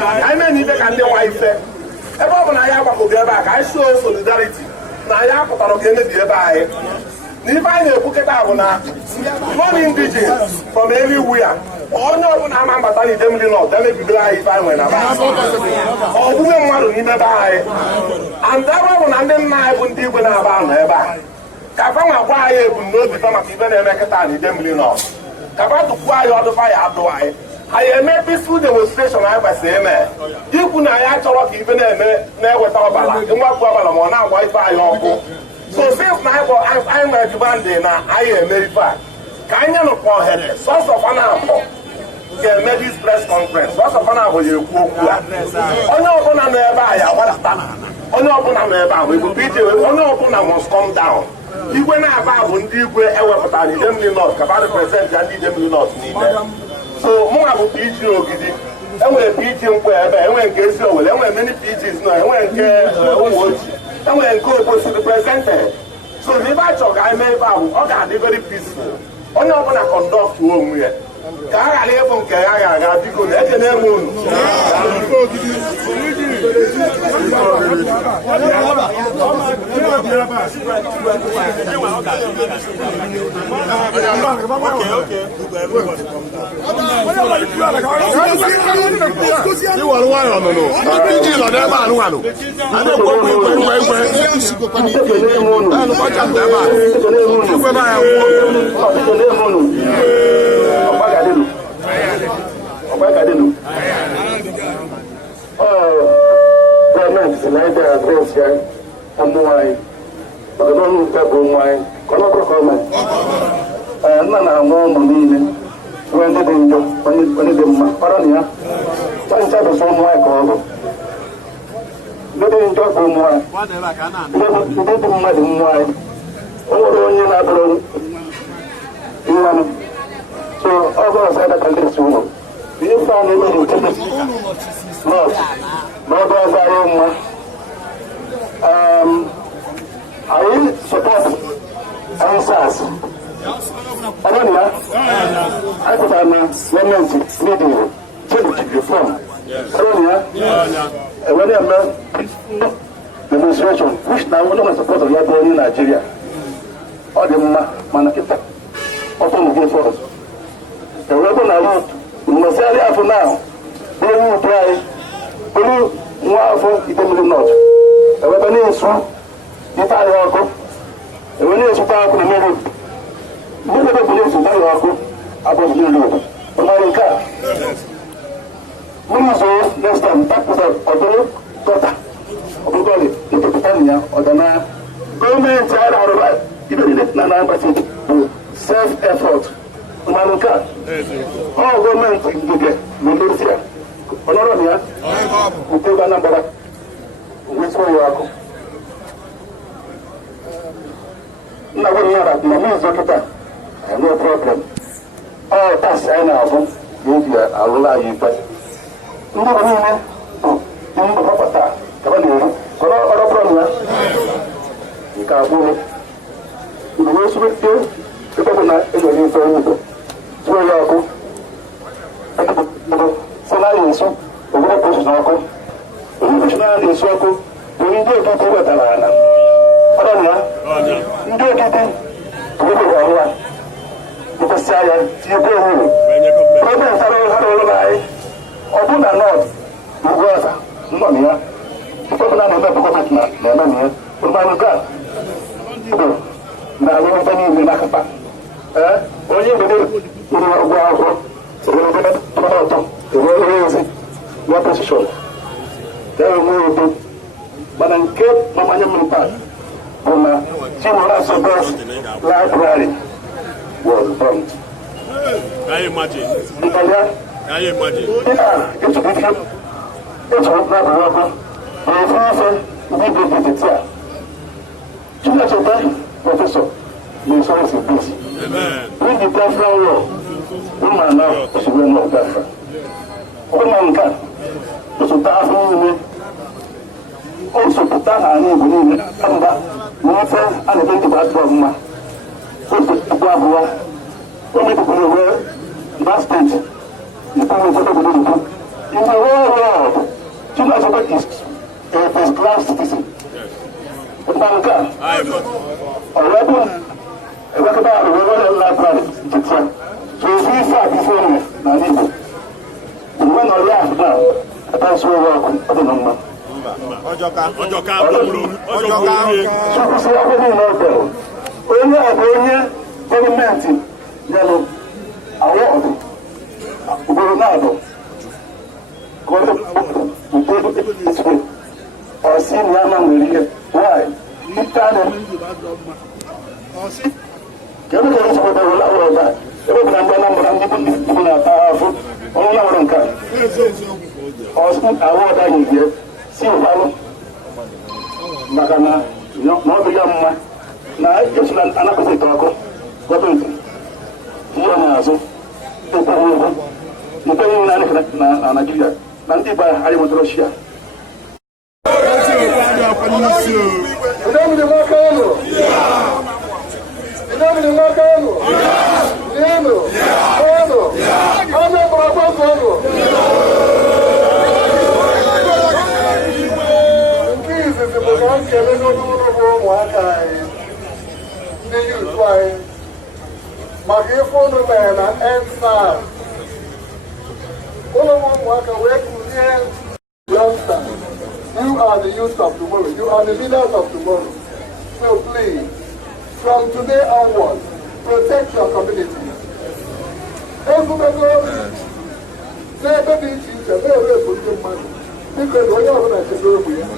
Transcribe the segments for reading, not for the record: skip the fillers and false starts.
I may need to get the wife. Everyone I have to get back. I show solidarity. Now I have to get the buy. If I look at that one indigenous from everywhere. All no one I'm about to Idemili North. That may be glad if I went about. Or who want to buy. And that one and then I wouldn't deal with about never. Kafama why you know the farmer even a Mekatan Idemili North. Kafama to fire out the fire out the way. I am a peaceful demonstration. I was saying, you could not actually even never talk about it. What problem now? Wi-Fi or so since I'm a demanding, I am very far. Can you not call her? Source of an apple. Can make this press conference. Source of an apple, you cook. On your own, I'm nearby. On your own, I'm nearby. We will beat you. On your own, I must come down. You went about when you were ever put on Idemili North, about the present and Idemili North needed. So, more about PG Ogidi. And we're PG wherever, and we're Eziowelle, and we're many PGs now, and we're and we're going to the presenter. So, if I talk, I may bow, okay, very peaceful. Only open a conduct to home here. I live from Kaya, because that's the name. You are one on the no. I onye dị mma kpara na ya chancha bụ sọ ụmụ nwaanyị ka ọ bụ ndị dị njọ bụ ụmụ nwaanyị ndị dị mmadụ ụmụ nwaanyị o nwere onye na-abụrụ nwa m so ọ bụrụ ọsọ ada ka ndị isi ụlọ ihe ife a na-eme n'otu nọt na ọdụ ọzọ anyị mma anyị sọpọt End SARS ọ bụrụ na anyị pụtara na gọọmenti n'idiri change reform ọ bụrụ na ewere eme demonstration which na onye na sọpọt ya bụ onye Naijiria ọ dị mma mana kịta ọtọ nke fọrọ ewebe na rut mmesịarị afọ na bụrụ utu anyị bụrụ nwa afọ Idemili North ewebe na-esu ịta anyị ọkụ ewe na-esụta ọkụ na mmiri ndị ebe bụ na-esụta anyị ọkụ abụghị mmiri ọmara nke a mmiri zoo next time tapụta ọdụrụ dọta ọbụgọlị ịtụpụta na ya ọdịnaya gọọmenti anyị na-arụba ibe niile na na-agbasi bụ self-effort mmanụ nke a ọ gọọmenti ngige na Malaysia ọnọrọ na ya ukwe Anambra wetụrụ ya akụ nna gwa ya na n'izu kịta no problem ọ tas anyị na-abụ ga-eji alụla anyị ikpe ndị bụ niile bụ ndị gbapụta kaba na-eru kọrọ ọrọbụrụ ya nke abụrụ mgbe wee sube tie ebe bụ na enwere ife Onyido tụọ ya ọkụ si na ya esu obodo kwụsị n'ọkụ onye kwụsị na ya na-esu ọkụ bụ ndị okike wetara ala ọrụ ya ndị okike obodo ọhụrụ ụbọchị anya tinyekwa ohuru gọọmenti ha n'ụlọ na anyị ọ bụ na nọt ugwu ọza nnọ na ya ife ọbụla na-eme bụ gọọmenti na-eme na ya ụmanụ gaa na alụmụta niile n'akụkpa onye mgbe ụlọ ụgwọ akwụkwọ ewere ọtọ ewere ozi nwa posishọn ka e nwee udo mana nke mamanye mmiri bụ na Chinua library was bombed. Can you imagine? Can you imagine? Professor, the source is busy. When the Biafra war, woman now is well known Biafra. Woman can, the Sultan also put down her name within the Amba, Northern and the Bengal Drama. Also, the Guagua, only to go away, that state, the family of the book. In the whole world, Chinua is a first class citizen. Banka, already, a record of the world library, so if we start before me, Nanibo, the one or laugh now, that's where we're welcome, I don't know. Ojoka, so we say, I don't know, only government, yellow, award, Ronaldo, go to this way, or see Yaman will hear. Why? You can't see. You don't know what they will allow that. Everyone is powerful. Only one can. Austin, I want that in here. See you, Palo. Magana, no, the young man. Now, I just learned another thing to go. What do you think? You are so. You pay in Nigeria. Nantiba, I want Russia. Idemili Makano. Idemili Makano. Nino. Ono. Ana Brabazano. This is the program Kevin Oduno Wakai. The youth why Magifon man and End SARS. Olomo Waka work with youngsters. You are the youth of tomorrow. You are the leaders of tomorrow. So please, from today onwards, protect your community. Everybody, organize your boys.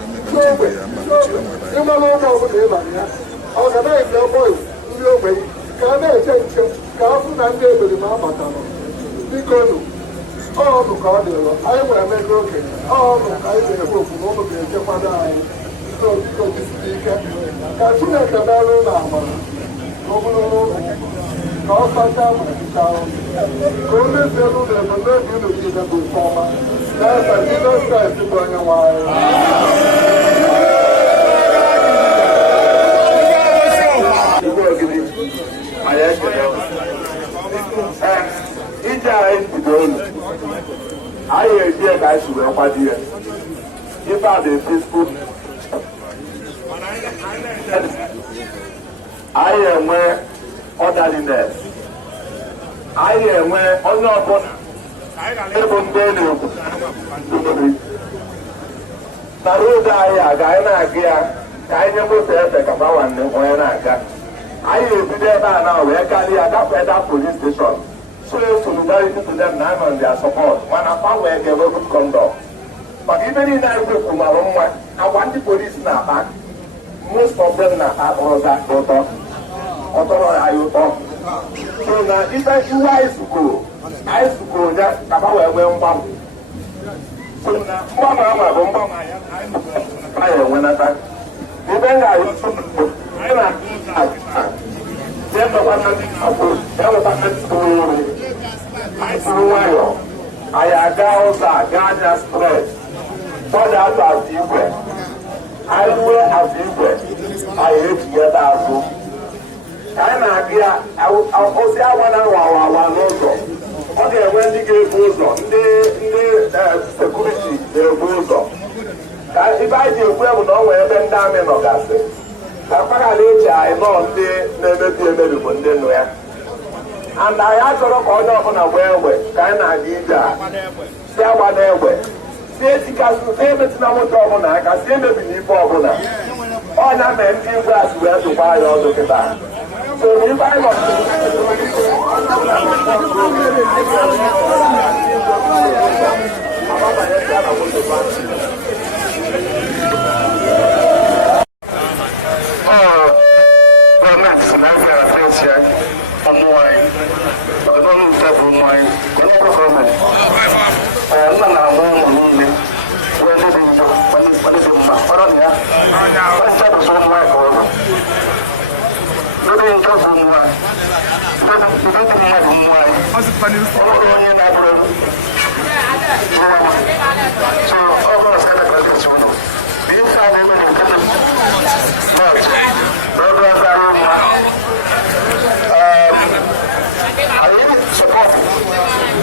ọnụ ka ọ dịrọ anyị nwere emego okenye ọnụ ka anyị ga-ekwu okwu na ụnụ ga-echekwado anyị biko jisiri ike ka Chineke merụ na amara n'ogologo ka ọ sachaa ma hichaa ka o mezie n'ụlọ ebumnobi unu niile bụ nke ọma n'afa Jizọs Kraịst bụ onye nwe anyị. Igwe Ogidi anyị ekele ije anyị bido olu anyị eji ka anyị si wee kwado ya ife a dị peaceful anyị enwe orderliness anyị enwe onye ọbụla ịbụ ndị na-ekwu na road anyị aga anyị na-aga ya ka anyị nye moto efe ka gbawanne onye na-aga anyị ebido ebe a na wee karịa gafee that police station show solidarity to them na on their support mana fa wee ga-enwe good conduct maka ibe niile anyị kwekwu mara mma agwa ndị polisi na-akpa most of them na-akpa ụtọ ọtọrọ anyị ụtọ so na ife iwe anyị sukoro ya ka fa wee nwee mgbanwe so na mgbanwe ama bụ mgbanwe anyị enwenata ebe m ga-ahụ anyị na nwayọ anyị aga ụzọ aga anya stret bọda atụ azụ igwe anyị rue azụ igwe anyị ejighebe azụ ka anyị na-aga ya ozi agwa na awawawa n'ụzọ ọ ga-enwe ndị ga-ebu ụzọ ndị sekuriti ga-ebu ụzọ ka ibe anyị ji ekwu bụ na ọ nwee ebe ndị amị nọgasị ka mpaghara eji anyị nọọ ndị na-emebi emebi bụ ndị nụ ya and anyị achọrọ ka onye ọbụla gbaa egbe ka anyị na-aga ije a si agba n'egbe si etikasị si emetụna moto ọbụla aka si emebi n'ife ọbụla ọnya mee ndị igwe asị wee dụkwa anyị ọdụ kịta so ife anyị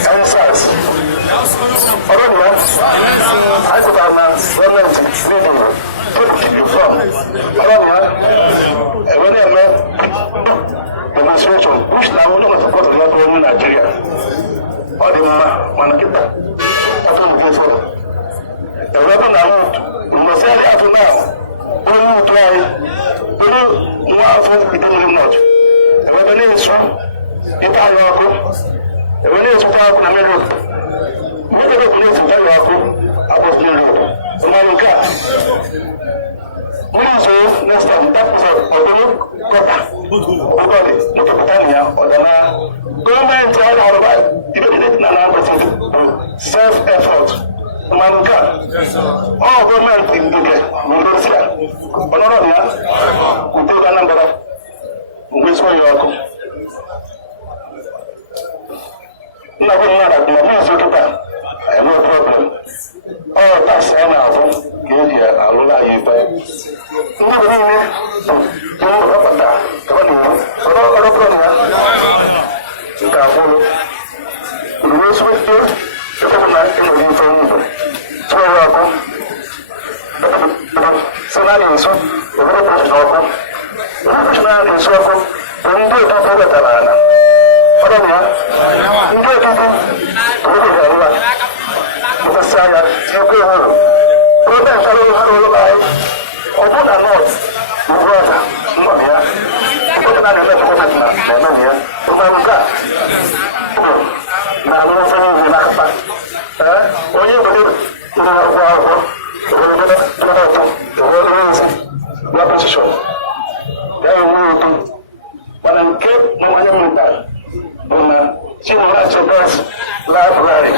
End SARS. I could have demonstration, which now we don't support the people in Nigeria. Or the Manakita. I don't get so. The weapon I want, we must say that now. We will try. We will have to be doing much. The weapon is strong. It's a local. The weapon is without a middle. We will be able to tell you about the road. The Manuka. We also, next time, that was a Ogidi, Mutopatania, or the government, all about even self-effort. Manuka, all government in Indonesia, Honoria, who take a number of Whisper York. Nothing matter, the most of I have no problem. Oh, that's an album. I will lie you back. Chinua Achebe's library.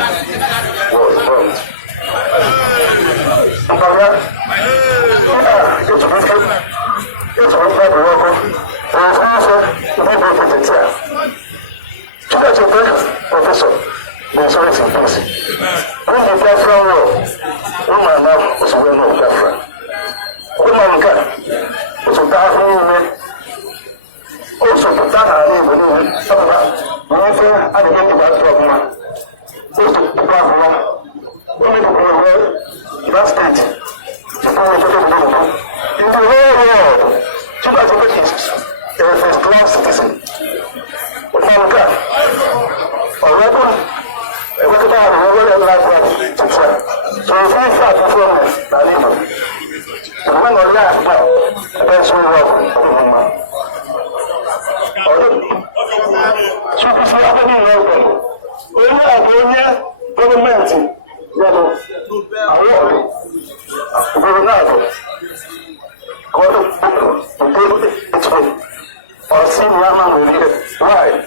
professor the science and policy. When the Biafra war, woman now was well known Biafra. Woman can also die also to that I live in some of that. Whenever I get to that problem, also to Biafra, women who are well, that state, in the whole world, Chukwudubem is a first-class citizen. Woman can. Already, a worker of the life so if we start performance, I live. And when we laugh about, that's so welcome. So if you have any welcome, when you have government, why?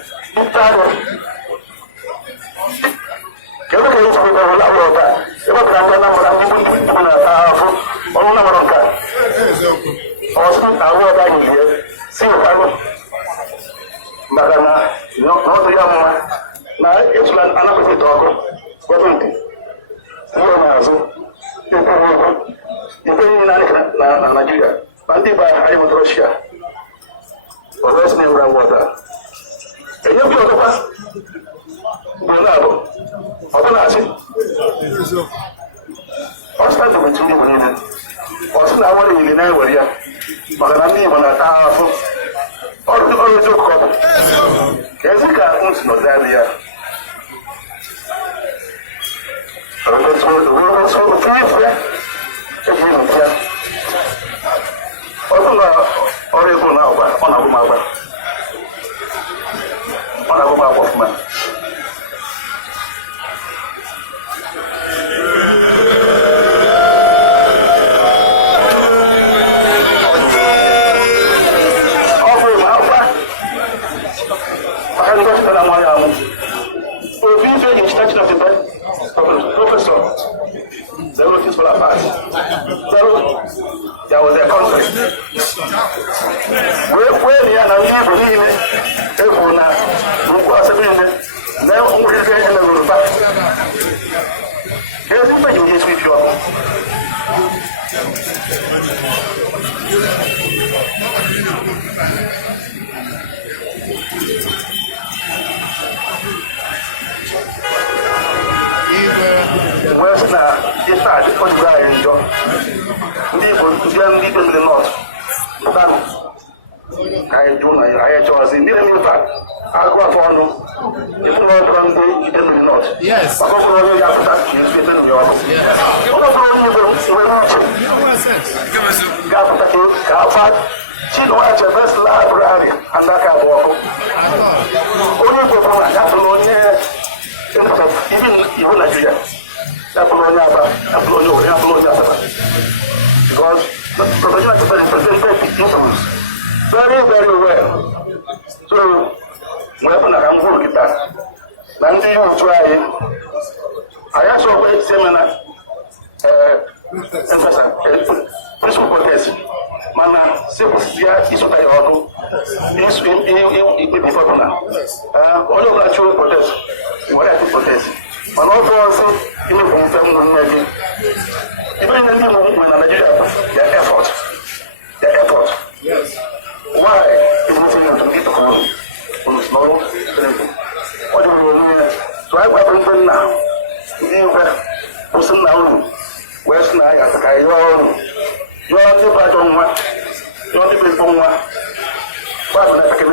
Ndi Idemili North Yes. Chinua Achebe's library and that kind of work. Only people even Nigeria. Because the professional represented issues very, very well. So, whenever I am working with that, Ndi you try. I also wait seminar. Peaceful protest. Mana civil is what I order. Is it before now. All of natural protest. What I protest. But also, even from family, even in the moment when Nigeria, their effort. Yes. Why is it not to meet the home? On the small, what do you mean? So I bring now. You person now. Where's now? I you are the bad on one. You are the big one. Why would I take it?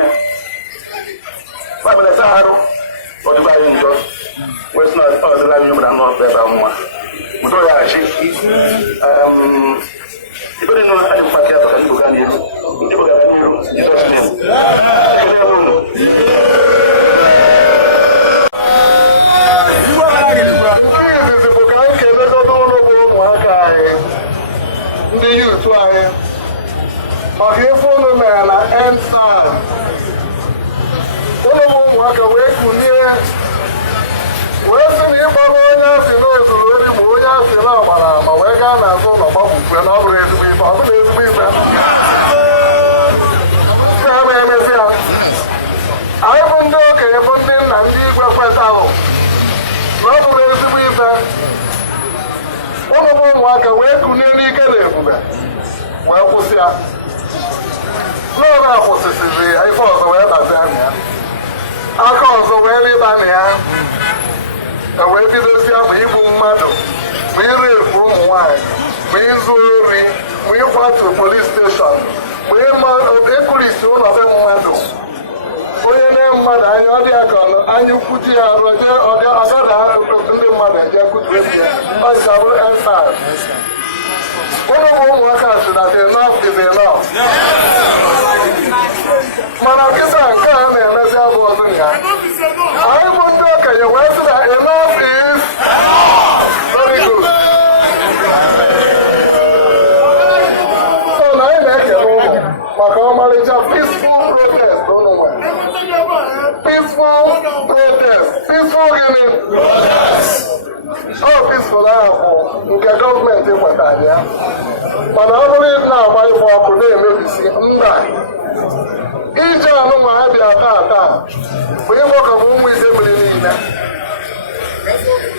Why would I say, what do I enjoy? Where's not the line you are not better on one? We don't actually. If you know how to pack up and you can use, you will have a new Ndi youth why Mahefo na End SARS. One of waka we kunie. Wesi ni baba onya si no zuri mu onya si na mara ma we ga na so no babu kwe na obere ezigbo ife ọ bụ ezigbo ife. Ka me me sia. Ai bụ ndị okenye bụ ndị nna ndị igwe kweta ahụ na ọ bụrụ ezigbo ife ụmụ ụmụaka wee kunie n'ike na ebube wee kwụsị ya n'ọrụ a kwụsịsịrị ife ọzọ wee bazi na ya aka ọzọ wee lịba na ya wee bidozie ma igbu mmadụ ma iri efu ụmụ nwaanyị ma izu ori ma ịkwatu polis steshọn ma ekurisi ụlọ be mmadụ onye na mmadụ anya ọ dị aka anya ukwu ji ya arụ ọgada ndị mmadụ eje kutuo ya ọ ga-abụrụ End SARS. Ụlọ bụ ụmụaka si na enough is enough. Mana nkịta nke a na-emezi abụ ọzọ ya anyị bụ ndị okenye wee sị na enough is very good. So na anyị na-ekele ụmụ maka ọmarịcha peaceful protest ụnụ nwere. Peaceful protest. Peaceful gịnị? Ọ peaceful ahụ nke gọọmenti kwetara ya mana ọ bụrụ ịdị na-agba ịbụ ọkụ na-emebisi mba ije anụmanụ bịa taa bụ ịgba ka bụ ụmụ Idemili niile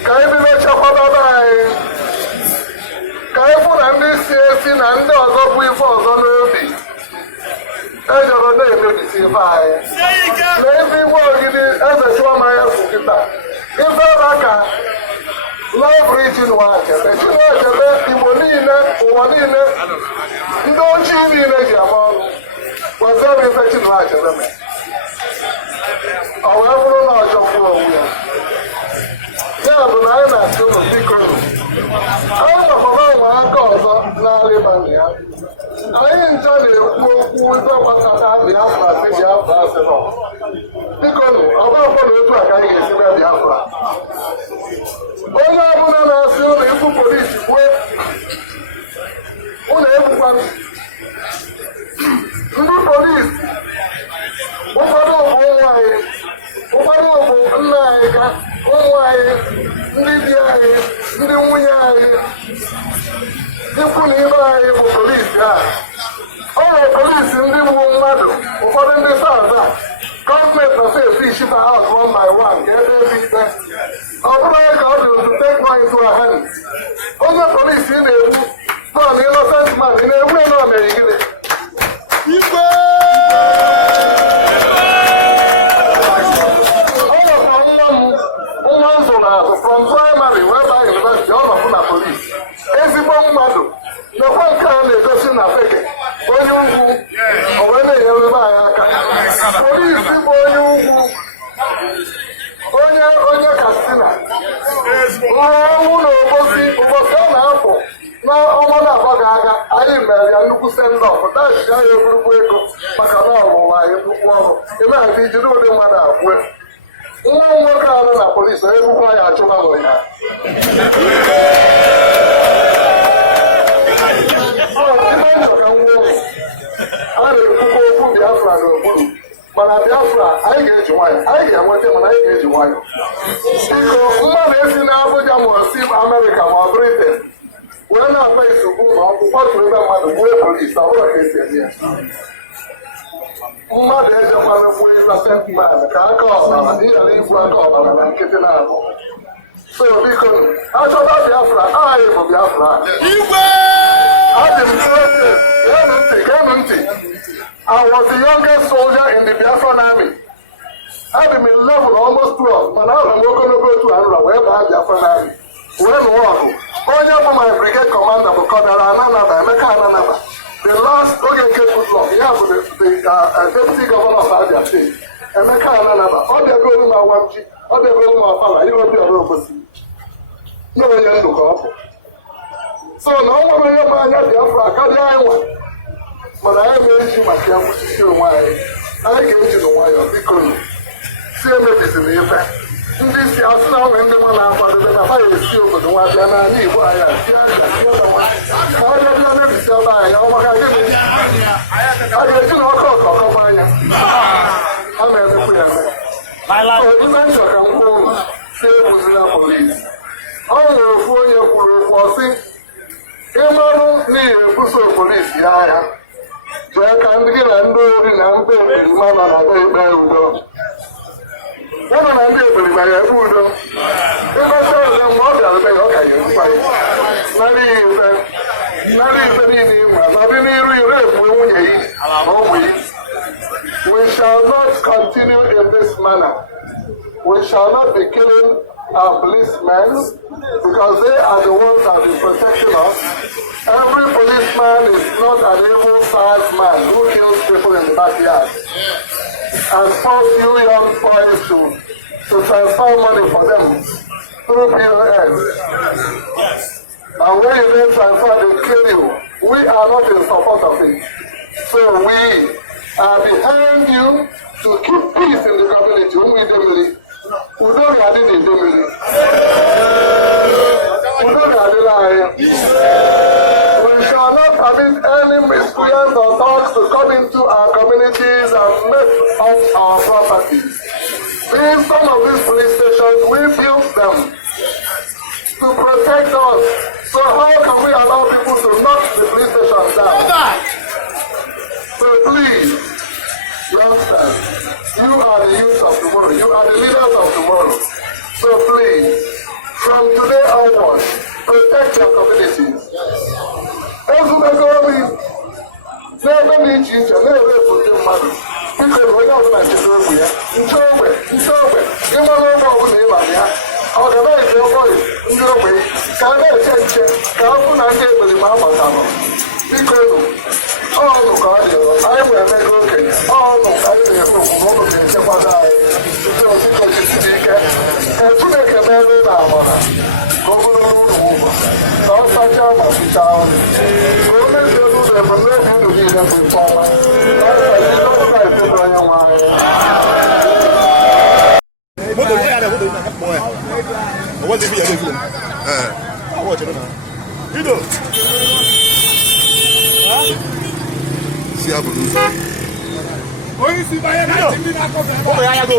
ka anyị bido chekwaba anyị ka anyị fụ na ndị si esi na ndị ọzọ bụ ife ọzọ n'obi ejọrọ na-emebisi ife anyị na ife igwe Ogidi Ezechumuagha bụ kịta ife ebe ka Library Chinua Achebe Igbo niile ụwa niile ndị ochie niile ji ama ọnụ gbasara ife Chinua Achebe mee ọ wee bụrụ na ọjọ kwuo onwe ya bụ na anyị na-asị ụlọ biko anyị gbakọba ụmụaka ọzọ na-alịbana ya anyị ncha na-ekwu okwu ife gbasara Biafra si Biafra asịrọ biko ọ bụrụ na otu a ka anyị ga-esi bịa Biafra onye ọbụla na-asị ụlọ ikwu polisi gbue ụlọ ekwukwana ndị polisi ụfọdụ bụ ụmụ anyị ụfọdụ bụ nna anyị ka ụmụ anyị ndị di anyị ndị nwunye anyị ikwu na ibe anyị bụ polisi a ọ bụ polisi ndị bụ mmadụ ụfọdụ ndị SARS a gọọmenti na steeti ishiba out one by one ka ebe ebe ikpe ọ bụrụ anyị ka ọ dị otu take one into our hands onye polisi na-egbu nọn innocent man ị na-egbu ya na o mere gịnị Igwe ọ nọkwa nwa m zụrụ azụ from primary wee baa university ọ nọkwu na polisi ezigbo mmadụ nọkwa nke a na-egosi na feke onye ugwu o wee na-enyerebe anyị aka polisi bụ onye ugwu onye Katsina nwa ọnwụ na Obosi ọ na-apụ n'ọnwa na-agbaghị aga anyị mere ya nnukwu send-off dachi ya eburugbu ego maka na ọwụwa anyị nnukwu ọrụ emeghazi ijiri ụdị mmadụ abụọ nwa m nwoke anọ na polisi onye bụkwa ya achụba m ya a na-ekwukwa okwu Biafra n'okpuru mana Biafra anyị ga-eji nwayọ anyị ga-enweta mana anyị ga-eji nwayọ biko mmadụ esi na Abuja ma osi Amerịka ma Britain wee na-akpa isogbu ma akwụkwọ tụrụ ebe mmadụ gbuo polisi ọ bụrụ ka esi eme ya mmadụ ejekwana gbuo innocent man ka aka ọbara ịghara igbu aka ọbara na nkịtị na-abụ so biko achọba Biafra anyị bụ Biafra adị m geenụ ntị I was the youngest soldier in the Biafran army. Adị m level almost 12 mana ahụrụ m ogologo otu arụra wee baa Biafran army wee lụọ ọgụ onye bụ my brigade commander bụ Kọdara Ananaba Emeka Ananaba the last oge nke Goodluck ya bụ the deputy governor of Abia State Emeka Ananaba ọ bịagoro m Awamchi ọ bịagoro m Afala ihe obi ọrụ Obosi nye onye ndụ ka ọ bụ so na ọ nwere onye bụ anya Biafra karịa anyị nwa mana anyị ga-eji maka ya nwụchichi onwe anyị ga-eji nwayọ biko si emebizina ife ndị si asụ na onwe ndị nwa na-akwadobe na ha esi obodo nwa bịa n'ala Igbo anyị ka ọ bịa mebisi ebe anyị ọmaka gịnị a ga-eji na ọkụ ọkọkọba anya a na-emekwu ya eme ime nchọ ka m kwuo ụlọ si egbuzina polisi ọ nwere ofu onye kwuru okwu ọsị ịmarụ n'ihi ebuso polisi ya agha jee ka ndị gị na ndị ori na mba emerima nọ na be ikpe udo One of my neighbors, my Akpudo, if I tell them what they are saying, okay, you're fine. We shall not continue in this manner. We shall not be killing our policemen because they are the ones that are protecting us. Every policeman is not an evil SARS man who kills people in the backyard and force you young boys to transfer money for them through POS. And when you then transfer, they kill you. We are not in support of it. So we are behind you to keep peace in the community. Ndi Idemili. We don't have Ndi Idemili. We don't have We shall not permit any miscreants or dogs to come into our communities and mess up our properties. In some of these police stations, we built them to protect us. So how can we allow people to knock the police stations down? So please, youngsters, you are the youth of tomorrow. You are the leaders of tomorrow. So please, from today onwards, protect your communities. Never need you to never put your money. Because we don't like to do it. So you want to know what we have. Our very dear boys, can I check? Can I get the mama? Because all the God, I will make okay. All the God, I will make what I because you see, and to make a man in our mother. Go to the woman. Don't touch our town. Go to the from there to be there before. What's the video? I watch it now. You know. See how blue. Oh, you see my head. Oh, I go.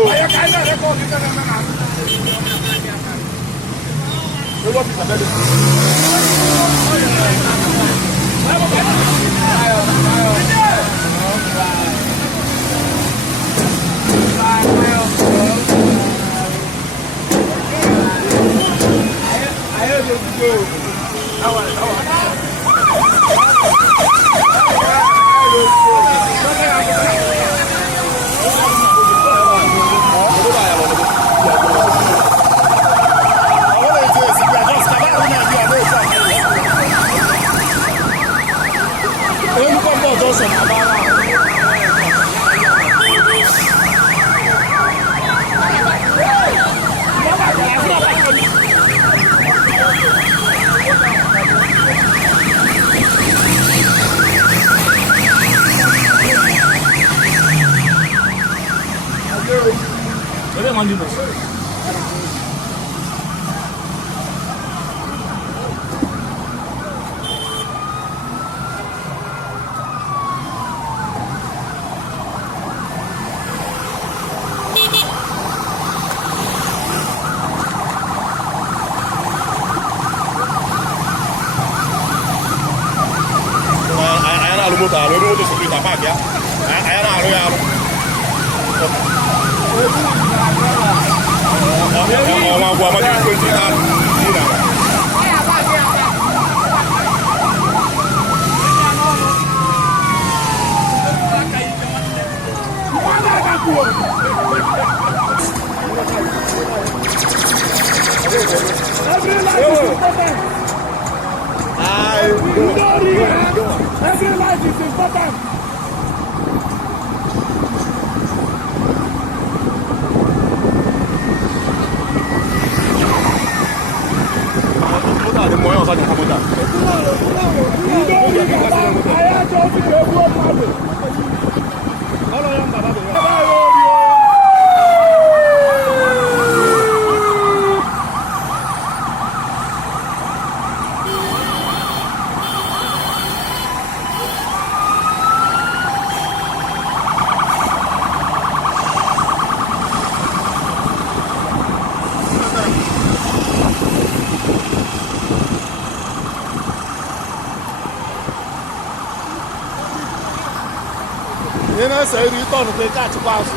Every life is important. You know, so you thought they got to pass.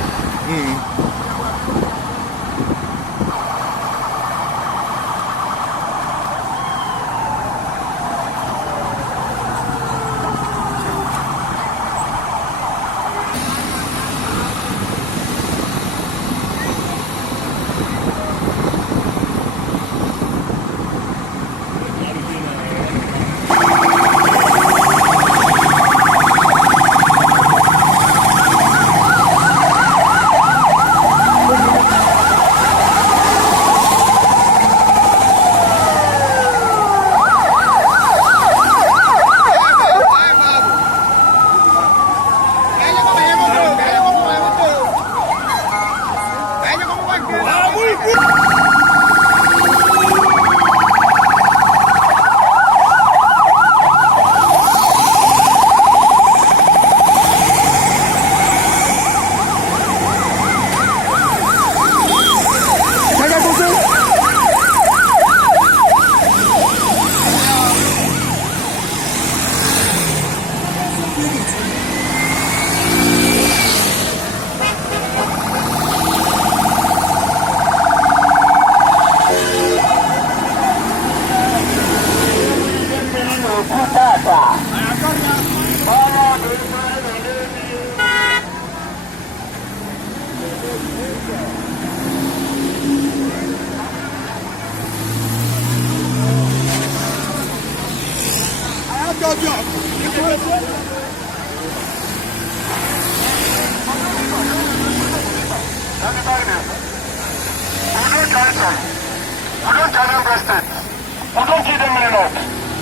Idemili North.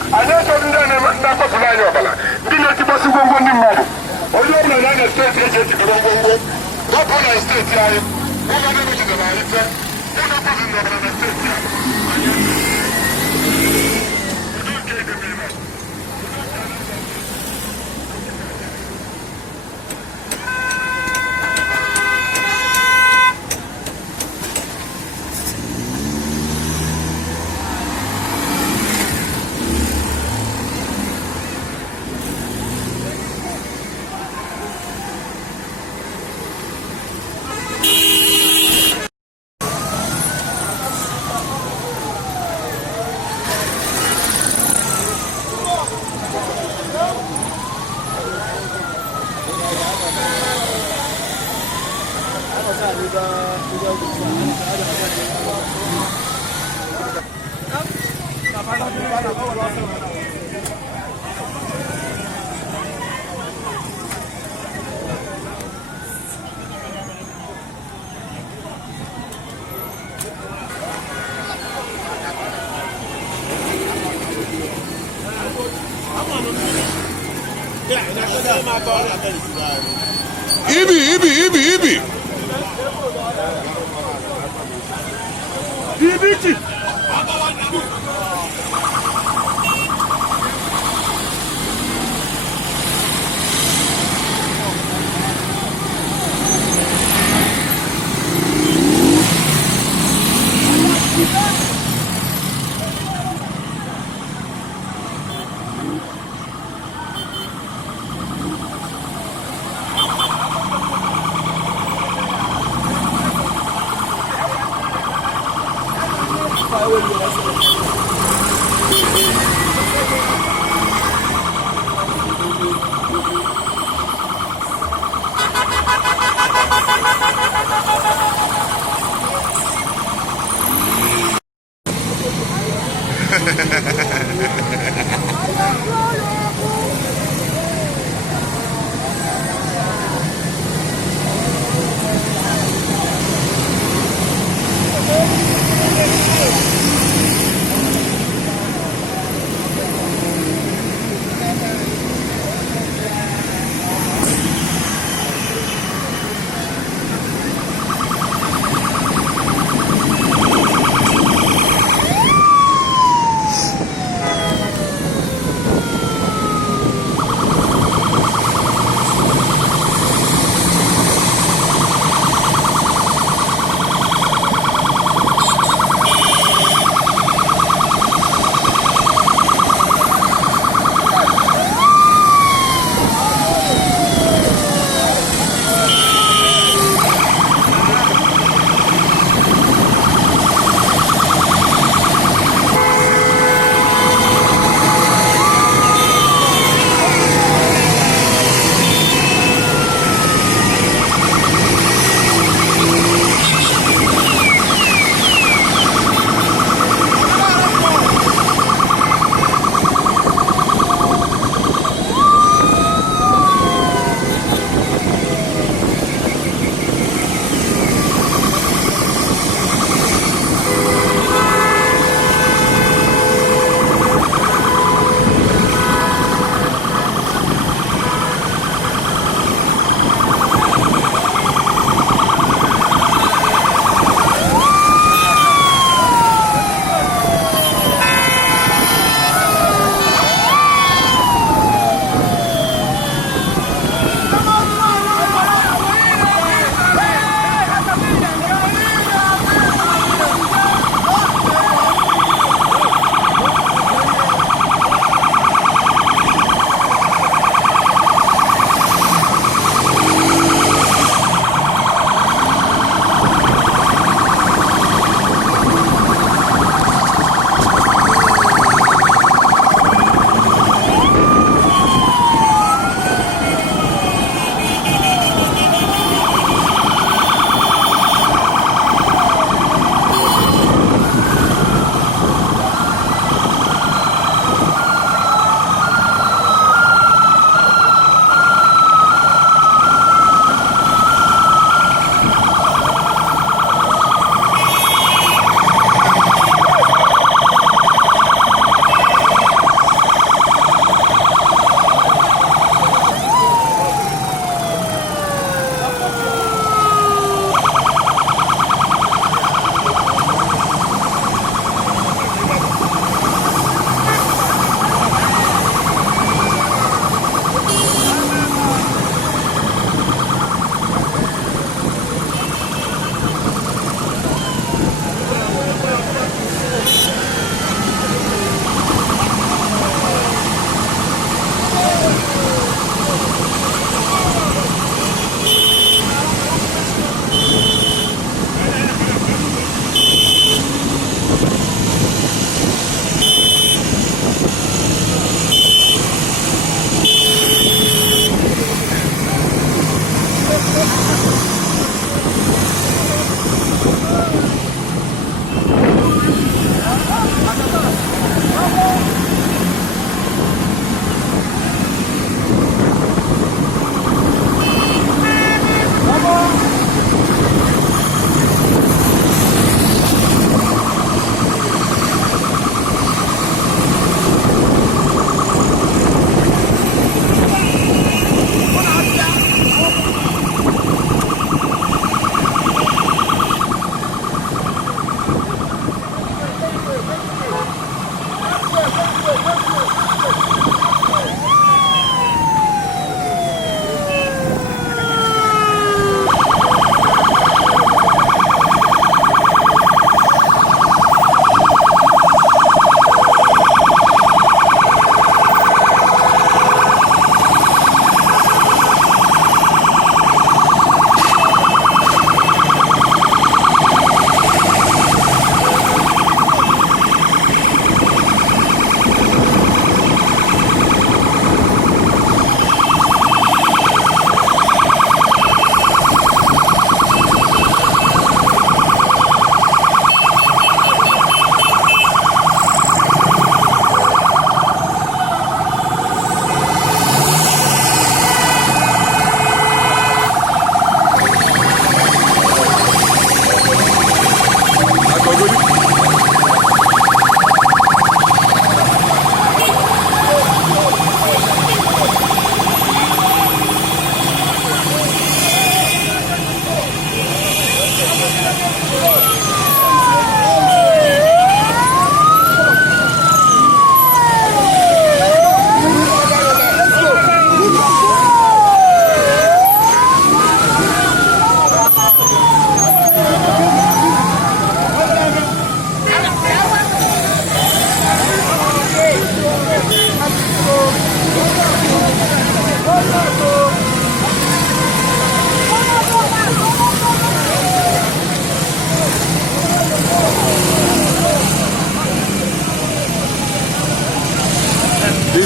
I know something that never supply your bala. Did not keep us going on the move. Or you open another state agent to go. What on a state here? What are they making about it? What are they making about the state here? We don't care the minimum. Ibi.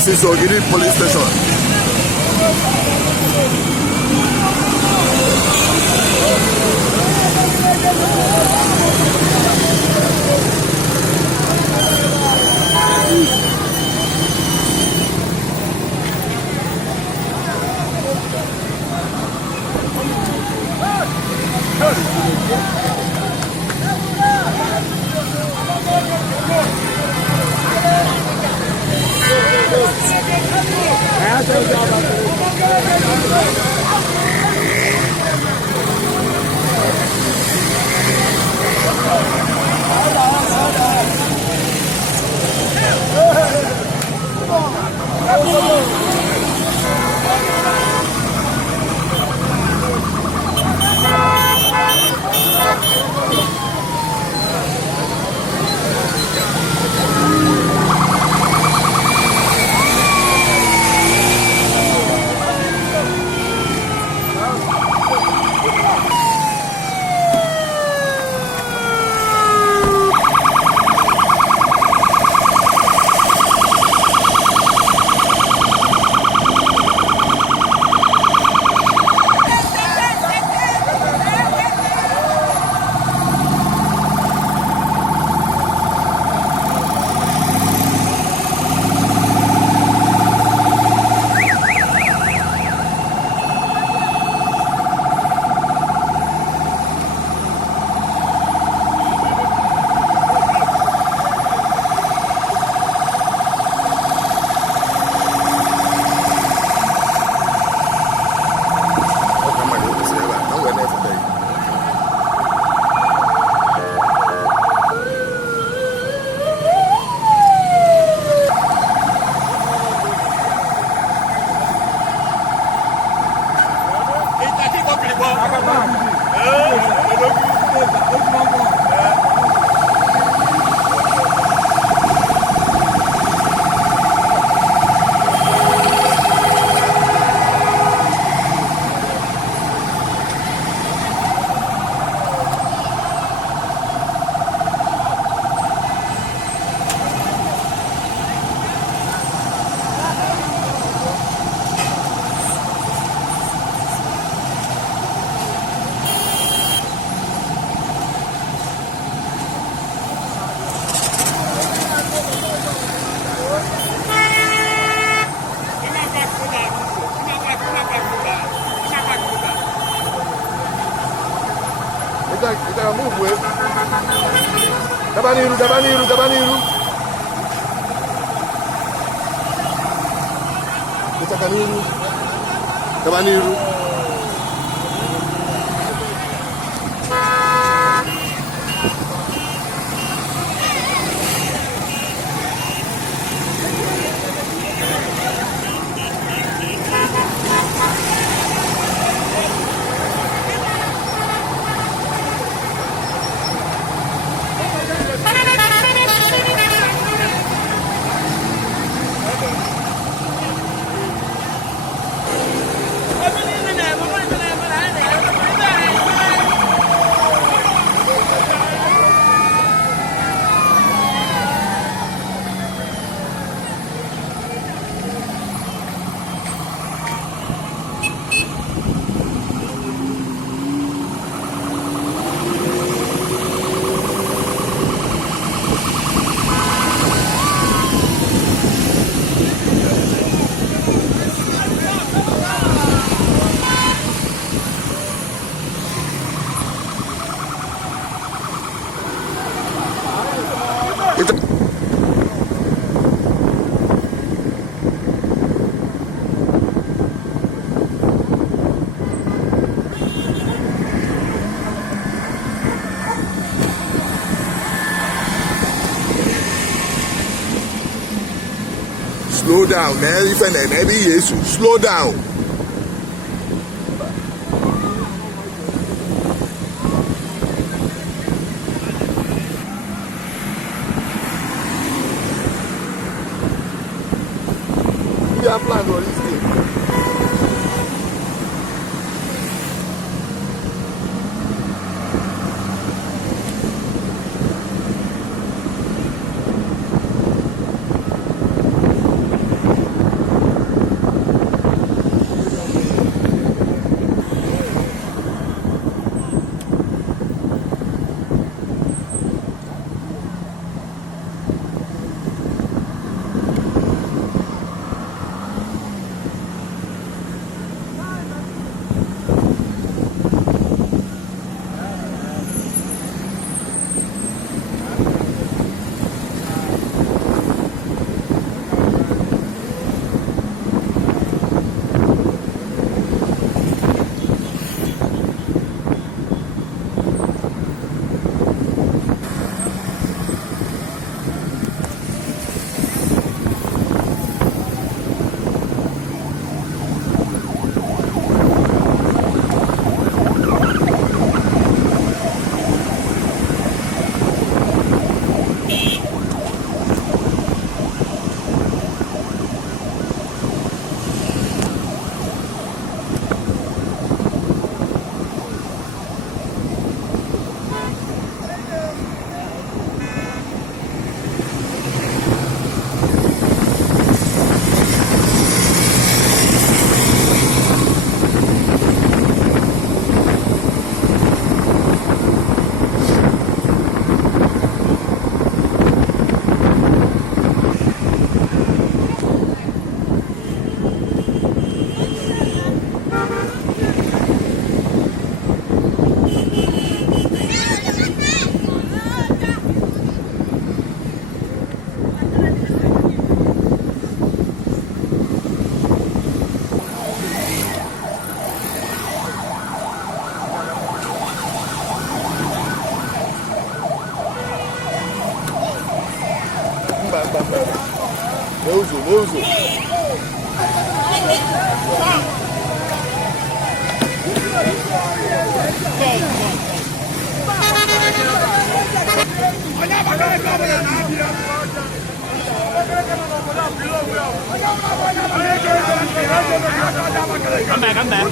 This is Ogidi police station. Slow down, man. If maybe yes, slow down. We have planned for this thing. Mozo. Come back.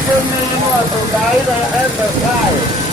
Idemili North exercise.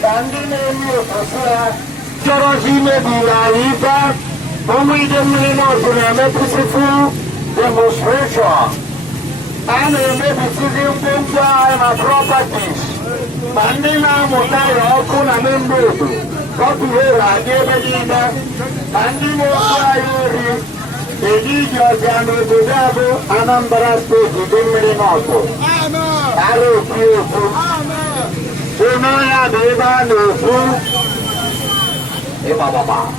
Standing in your Pasura, Jorosime Bilaita, Idemili North LGA demonstration. And maybe civil and properties. Mandina Mutaya Okuna Membu, Popular, Gebelina, Mandimo Sayuri, Egidio Jano Dabo, Anambra State, Idemili North. Hello, beautiful. Sunoya Deva Nufu, Baba.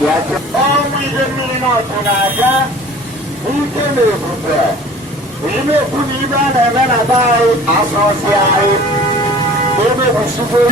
Yes, all Idemili North Naga. Who can we prepare? We may put even and then about associate. We may be super.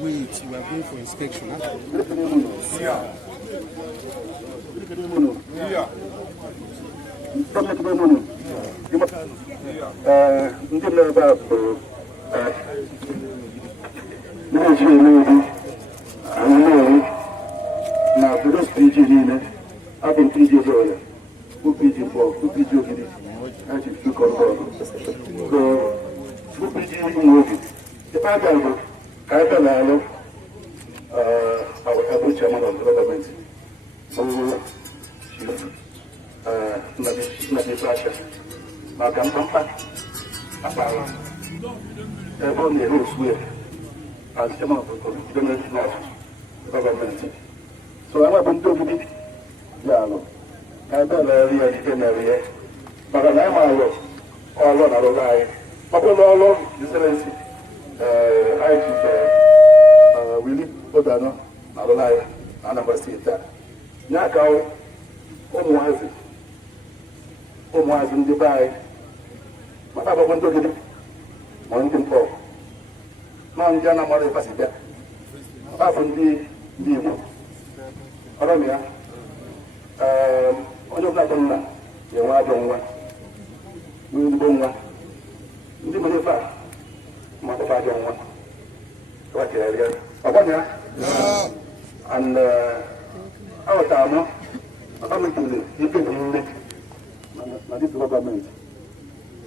Wait, you are going for inspection, huh? Yeah. Now, for those PG in I've been PG earlier. Who PG for? Who PG Ogidi? Actually, you confirm. So, who PG in working? The fact that I can our chairman of the government. So, Ndi Idemili, about everyone the rules with as chairman of the Idemili North government. So I'm going to do it. Yeah, I don't know area, but I'm all on our line. But all of Excellency, I think we live Odano, our line, and I'm state that. Now, Omwazi in Dubai, but I want to get it. One Nkpor. Non Jana Mare Pasida. Apart from the Oromia, Oyobna, Yawadonga, Windonga, Ndi Manifa, Matafa Jonga, what area? Abanya, and our town, I'm to the this government,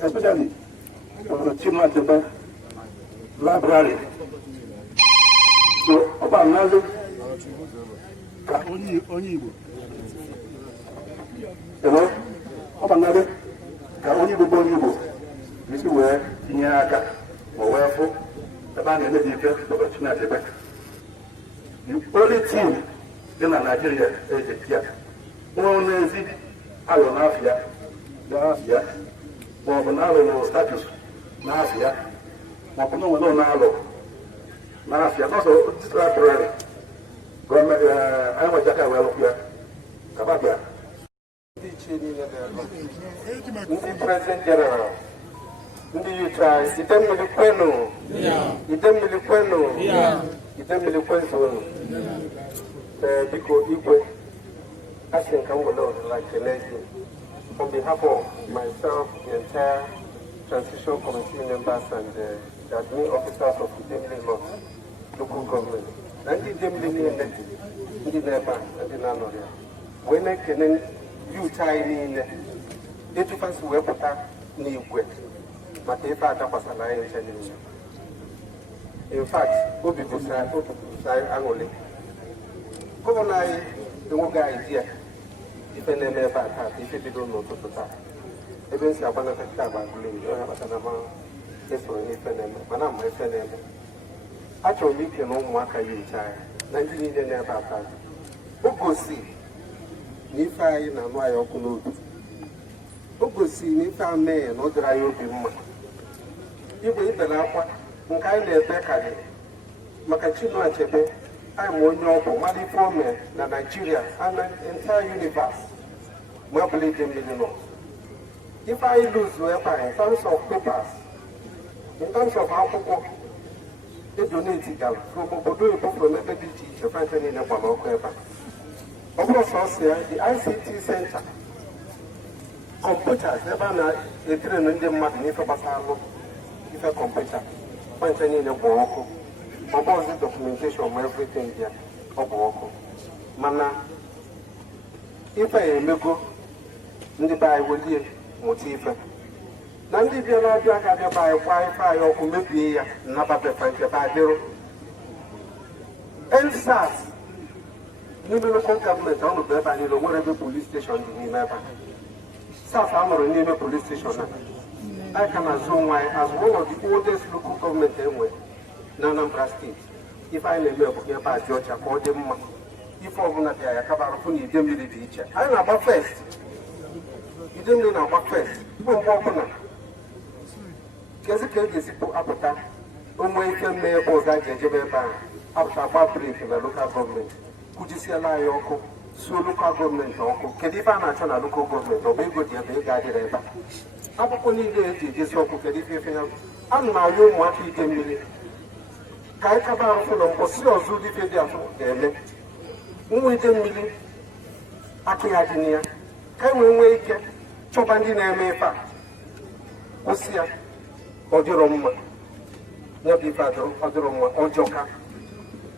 especially for the Chinua library. So, about another. Onyido. Hello? Onyido. Onyido. This is where Iweka, or wherefore, the man in the details of Achebe. The only team in Nigeria is the Kia. Only is it Alonafia, Nafia, or Bonalo status, Nafia, Mapono Nalo, Nafia, also this library. I was Jacka well here. Kabaka. The President General. Ndi Utah, Idemili Kwenu. Idemili Kwenu. Idemili Kwenu. Biko Igwe. I think I'm going to like the legend. on behalf of myself, the entire transition committee members, and the admin officers of Idemili North local government, Ndi Idemili Ndi Neba, Ndi Nanoria, when I can you tiny it was Webota Igwe, but if I was alive, in fact, Obosi Angole. Come on, the one guy idea. If I never had, if you don't know to that. Even if I want to talk about believe, you have a this one, if I never, but I'm my friend. Actually, you can know what I use. 19 years never had. Obosi, if I know my own. Obosi, if I may, not dry you be more. You will be like Nkaile Bekari, Makachino Achebe, I'm one of Mali Former, Nigeria, and the entire universe. We believe in the if I lose whereby in terms of papers, in terms of how people they donate it down from Obodo from FBT to find any number of paper. Of course, the ICT Center, computers, never know the train in the money for Basalo, if a computer. Any work, about the documentation of everything here, of work. Mana, if I may go, in the Bible, motive. Nandi Biana Biaka by Wi-Fi or maybe Napa Pepper by Hero. End SARS, new local government on the Beba, whatever police station in Napa. SARS Amor, new police station. I can assume as one of the oldest local government anywhere, Nanambra State. If I may be by Georgia, call them if I'm not there, I come out from Idemili teacher. I'm about first. You didn't know about first. One more. Kesi is put up at that. Only can make both that Achebe after about brief in the local government. Could you see a lie or so local government or Kediva national local government or maybe they guided ever. I'm only there to just walk with the I'm now young what he can really. Kaikaba from Osio Zudi Fedia, Idemili, Akiadinia, can we wake Chopandina Mepa, Osia, Oduroma, Nabifado, Oduroma, Ojoka,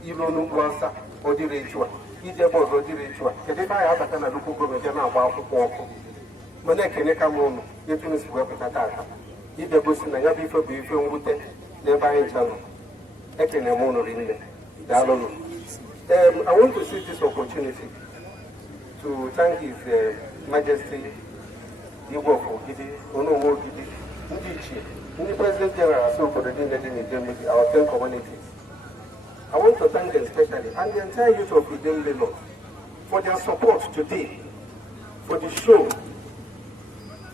Ilonu Wasa, Odirichua, Idebo, Odirichua, Kediva, I have a local government about walk. Maneka, it is work with Ataka. If the Bosin and Yabi for being with it, never in channel. I can a mono in there. I want to seize this opportunity to thank His Majesty, Igwe of Ogidi, Ogidi, Ndi President General, so for the Idemili, our 10 communities. I want to thank them especially and the entire youth of Idemili North for their support today, for the show.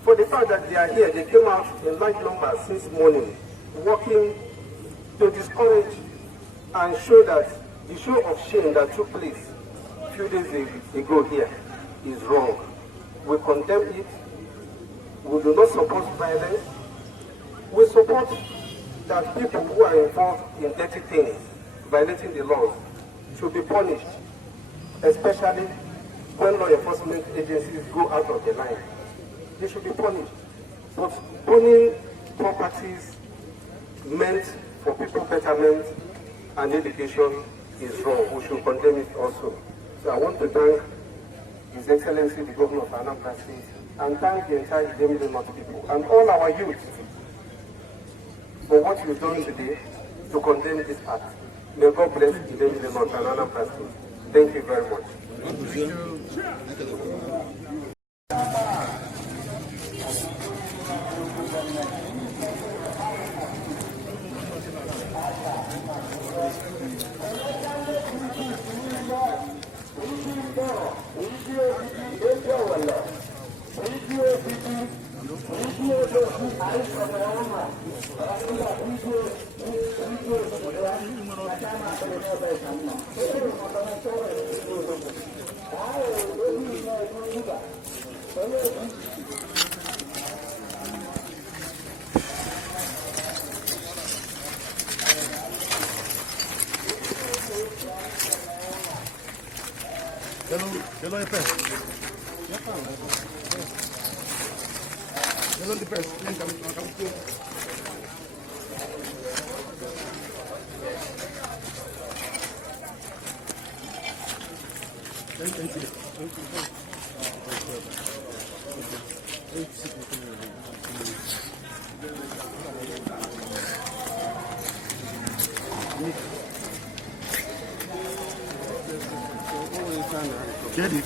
For the fact that they are here, they came out in large numbers since morning, working to discourage and show that the show of shame that took place a few days ago here is wrong. We condemn it. We do not support violence. We support that people who are involved in dirty things, violating the laws, should be punished, especially when law enforcement agencies go out of the line. They should be punished. But owning properties meant for people betterment and education is wrong. We should condemn it also. So I want to thank His Excellency, the Governor of Anambra State, and thank the entire Idemili North people and all our youth for what you've done today to condemn this act. May God bless Idemili North and Anambra State. Thank you very much. Hello, Get it.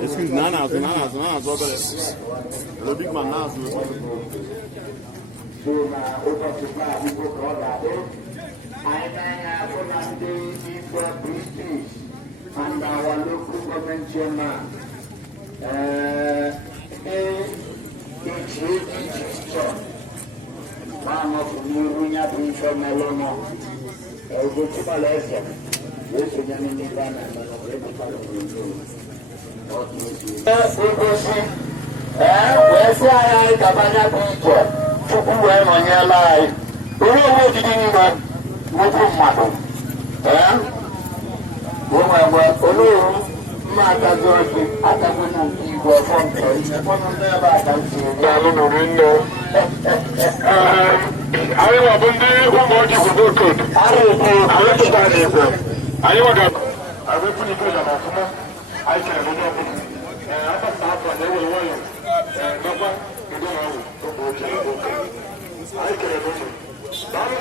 Excuse me, Nana, the big man now. And our local government chairman, one of the Murunya Pincho Melono, Obosi Malaysia, yes, we are in the Ghana, Obosi, where's I Kabana Pincho, Chukwudubem on your life? Who did you know? What is matter? Olóòrùn máa dájọ́ ọ̀gbìn àtàgbọ́nà ìwọ̀ fọ́ǹtẹ̀ ìṣẹ́fọ́nà mẹ́bàá àtàkùn ìgbà nínú rí ń lọ. Àríwá bó ní ọmọ ọjọ́ ìgbò kòdù. Àríwá àwọn ìgbà ní ìgbà. Àríwá gàgbọ́. Àwọn ìpínlẹ̀ ìgbà ìjọba fún mọ́. Àìkẹ̀rẹ̀ ló ní ọkùnrin. Àtàkùn àpọ̀ ẹ̀wọ̀ ìwọ̀nyọ̀. Gbọ́gbá ìdọ́nà ọ̀hún tó kò jẹ́ òkè. Àìkẹ̀rẹ̀ ló ní. Báwo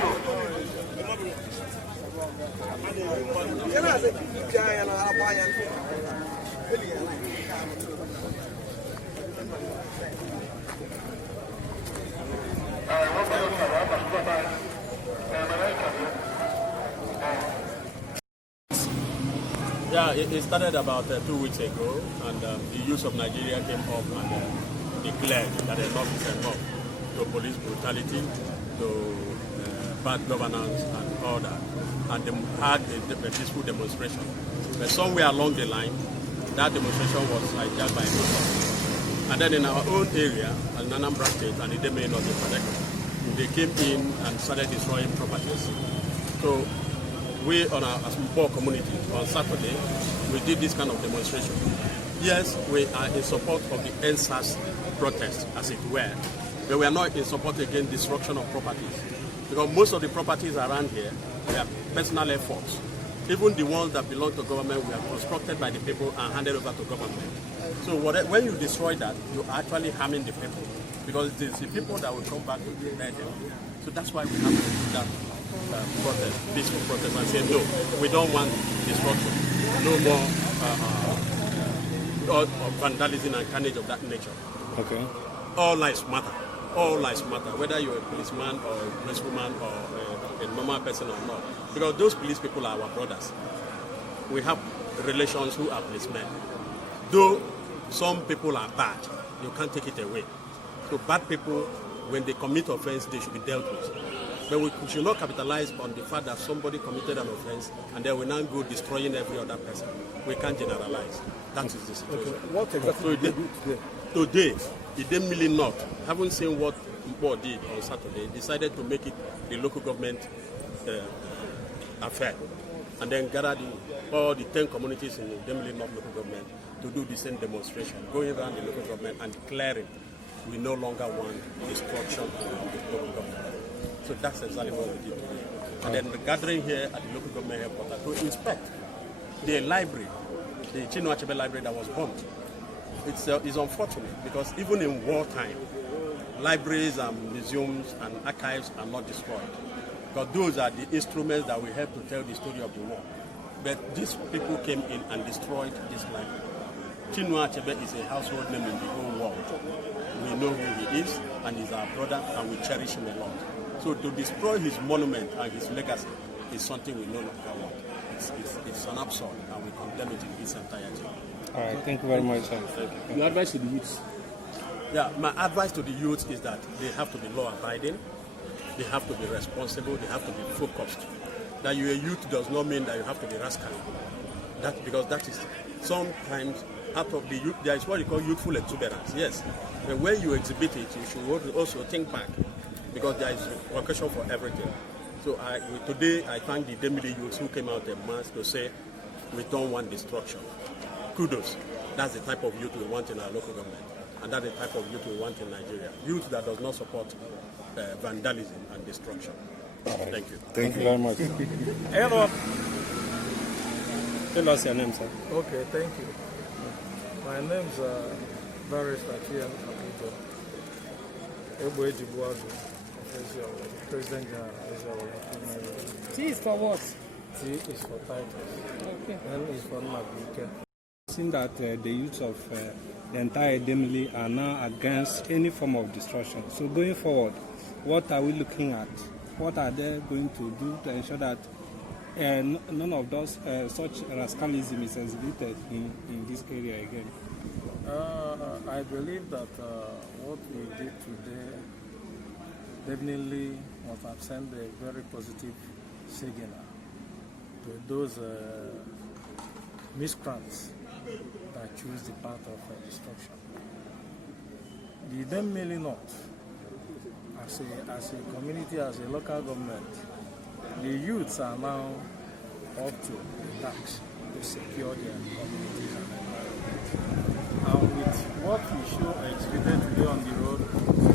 Yeah, it started about 2 weeks ago, and the youth of Nigeria came up and declared that enough is enough to police brutality, to bad governance and all that. And they had a peaceful demonstration. But somewhere along the line, that demonstration was hijacked by a And then in our own area, in Anambra State and Idemili North LGA, they came in and started destroying properties. So we on our Nkpor community on Saturday, we did this kind of demonstration. Yes, we are in support of the End SARS Protests, as it were, but we are not in support against destruction of properties. Because most of the properties around here, they are personal efforts. Even the ones that belong to government were constructed by the people and handed over to government. So when you destroy that, you're actually harming the people. Because it's the people that will come back to repair them. So that's why we have to do that protest, peaceful protest, and say, no, we don't want destruction. No more vandalism and carnage of that nature. Okay. All lives matter. All lives matter, whether you're a policeman or a policewoman or a normal person or not. Because those police people are our brothers. We have relations who are policemen. Though some people are bad, you can't take it away. So bad people, when they commit offense, they should be dealt with. But we should not capitalize on the fact that somebody committed an offense and then we now go destroying every other person. We can't generalize. That is the situation. Okay. What exactly today, Idemili North, having seen what Nkpor did on Saturday, decided to make it the local government affair, and then gathered all the 10 communities in the Idemili North local government to do the same demonstration, going around the local government and declaring we no longer want destruction of the local government. So that's exactly what we did today. And then the gathering here at the local government headquarters to inspect the library, the Chinua Achebe library that was bombed. It's unfortunate because even in wartime, libraries and museums and archives are not destroyed. because those are the instruments that will help to tell the story of the war. But these people came in and destroyed this land. Chinua Achebe is a household name in the whole world. We know who he is, and he's our brother, and we cherish him a lot. So to destroy his monument and his legacy is something we no longer want. It's an absurd, and we condemn it in its entirety. All right, thank you very much, sir. Your advice to the youth? Yeah, my advice to the youth is that they have to be law-abiding, they have to be responsible, they have to be focused. That you're a youth does not mean that you have to be rascal. Because that is sometimes out of the youth, there is what you call youthful exuberance. Yes, but when you exhibit it, you should also think back, because there is occasion for everything. So today I thank the Idemili youths who came out en masse to say we don't want destruction. Kudos. That's the type of youth we want in our local government, and that's the type of youth we want in Nigeria. Youth that does not support vandalism and destruction. Thank you. Thank you very much. Hello. Tell us your name, sir. Okay, thank you. My name is Barrister Akpudo. Ogbueshi Eziowelle, President General Eziowelle. T is for what? T is for Titus. Okay. N is for Mbagha. Seeing that the youth of the entire Idemili are now against any form of destruction. So going forward, what are we looking at? What are they going to do to ensure that none of those such rascalism is exhibited in this area again? I believe that what we did today definitely must have sent a very positive signal to those miscreants that choose the path of destruction. The Idemili North, as a community, as a local government, the youths are now up to the task to secure their communities and environment. And with what we show exhibited today on the road,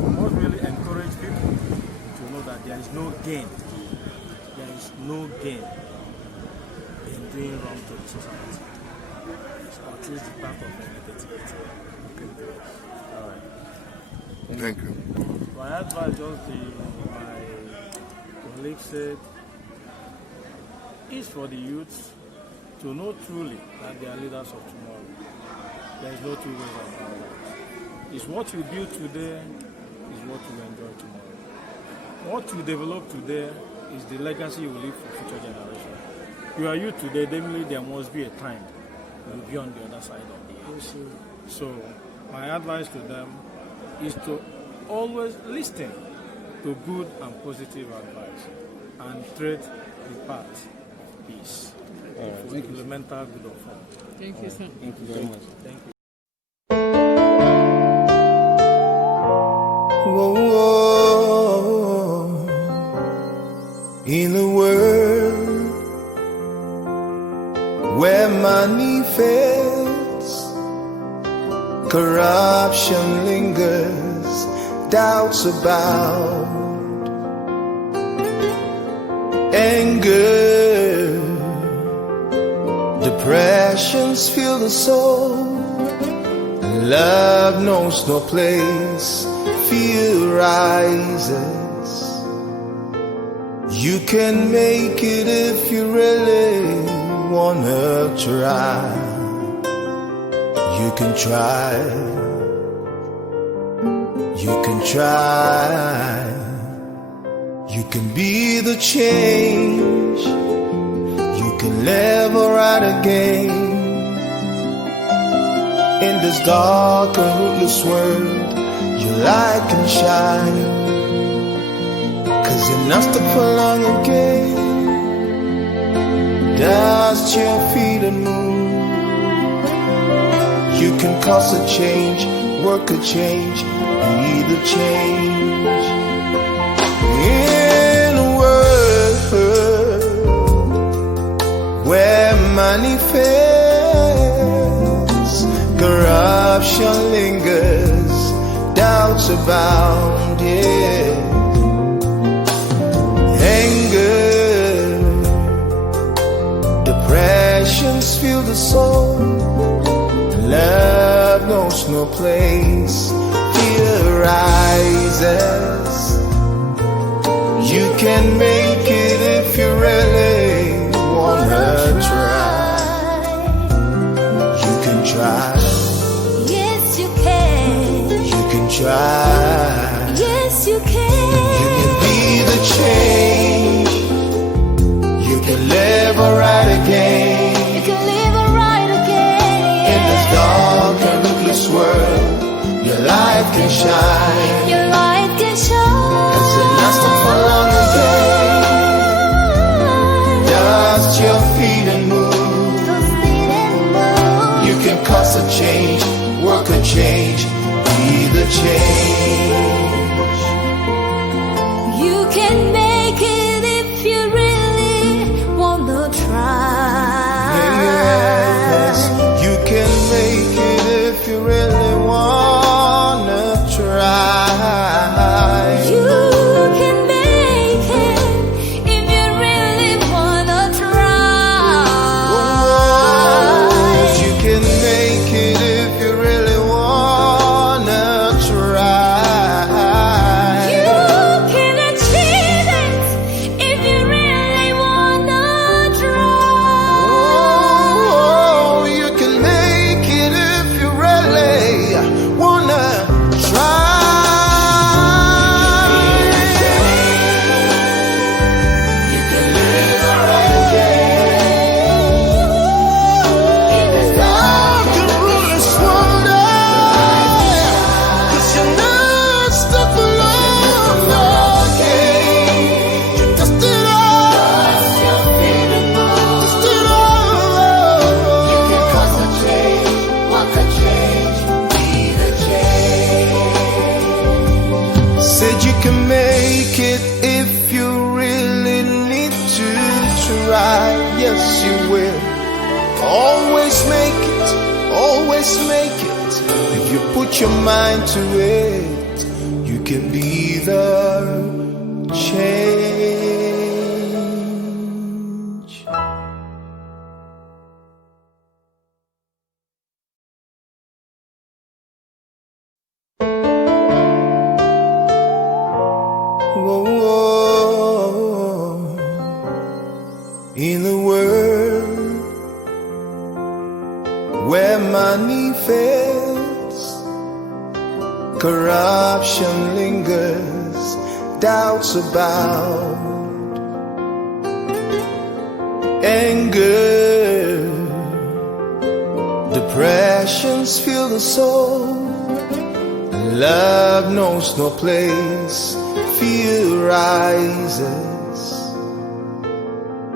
we must really encourage people to know that there is no gain. There is no gain in doing wrong to the society. So choose the path of negativity. Okay. All right. Thank you. My advice, my colleague said, is for the youths to know truly that they are leaders of tomorrow. There is no two ways about that. It's what you build today is what you enjoy tomorrow. What you develop today is the legacy you will leave for future generations. You are youth today, definitely there must be a time you will be on the other side of the issue. So my advice to them is to always listen to good and positive advice and tread the path of peace for the elemental good of all. Thank you, sir. Thank you very much. Thank you. In a world where money fails, corruption lingers, doubts abound, anger, depressions fill the soul, love knows no place, fear rises. You can make it if you really wanna try. You can try. You can try. You can be the change. You can never write again. In this dark and rootless world, your light can shine. 'Cause you're not stuck for long again. Dust your feet and move. You can cause a change, work a change, be the change. In a world where money fails, corruption lingers, doubts abound, yeah. Anger, depressions fill the soul, love knows no place, fear rises. You can make really wanna try, you can try. Yes, you can. You can try. Yes, you can. You can be the change. You can live right again. You can live right again. In this dark and ruthless world, your light can shine. Your light can shine. Cause it lasted for long again. Dust your feet and move. You can cause a change, work a change, be the change. You can make it if you really wanna try. Yes, you can make it if you really wanna try. You can make it if you really wanna try. Oh, you can make it if you really wanna try. You can achieve it if you really wanna try. Oh, you can make it if you really wanna try. You can live right again. In this dark and ruthless world, 'cause you're not stuck alone. Okay, you dust it off. Dust it off. You can cause a change, work a change, be the change. Said you can make it if you really need to try. Yes, you will. Always make it, always make it. If you put your mind to it, you can be the change. Whoa, in the world where money fails, corruption lingers, doubts abound, anger, depressions fill the soul, love knows no place, fear rises.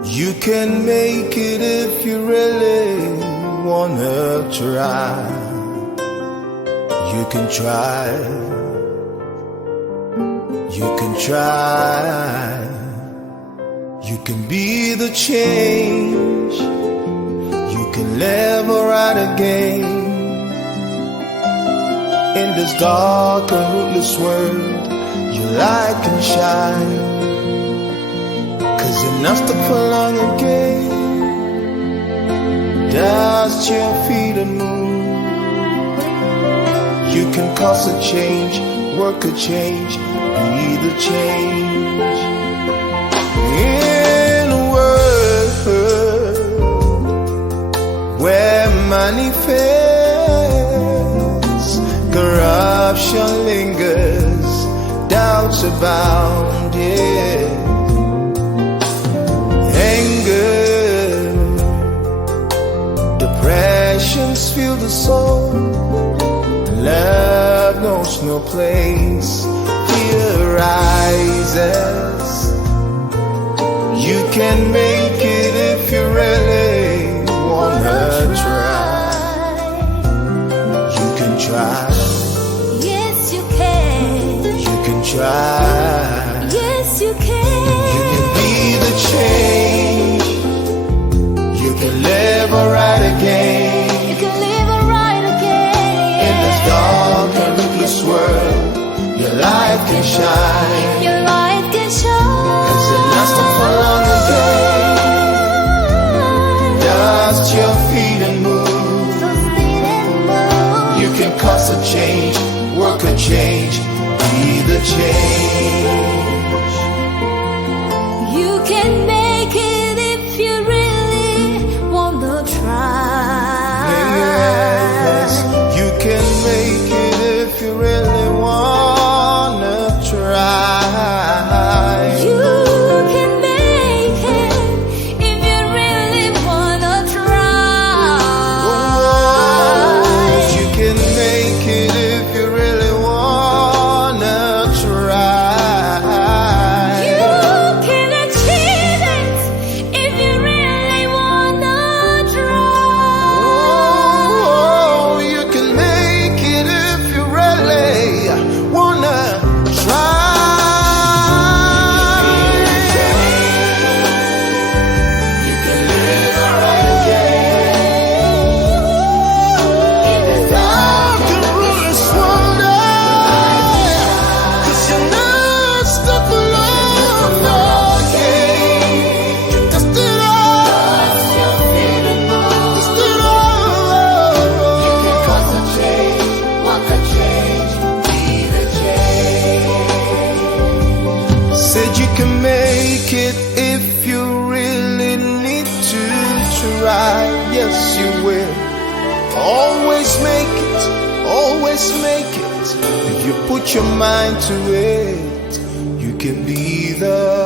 You can make it if you really wanna try. You can try. You can try. You can be the change. You can live right again. In this dark and rootless world, your light can shine. 'Cause you're not stuck for long again. Dust your feet and move. You can cause a change, work a change, be the change. In a world where money fails, corruption lingers, doubts abound, yeah. Anger, depressions fill the soul, love knows no place, fear rises. You can make it if you really wanna try. You can try. Yes, you can. You can try. Yes, you can. You can be the change. You can live right again. You can live right again. In this dark and ruthless world, your light can shine. Your light can shine. 'Cause it lasted for long again. Dust your feet and move. You can cause a change, work a change, be the change. You can make make it if you really need to try. Yes, you will. Always make it, always make it. If you put your mind to it, you can be the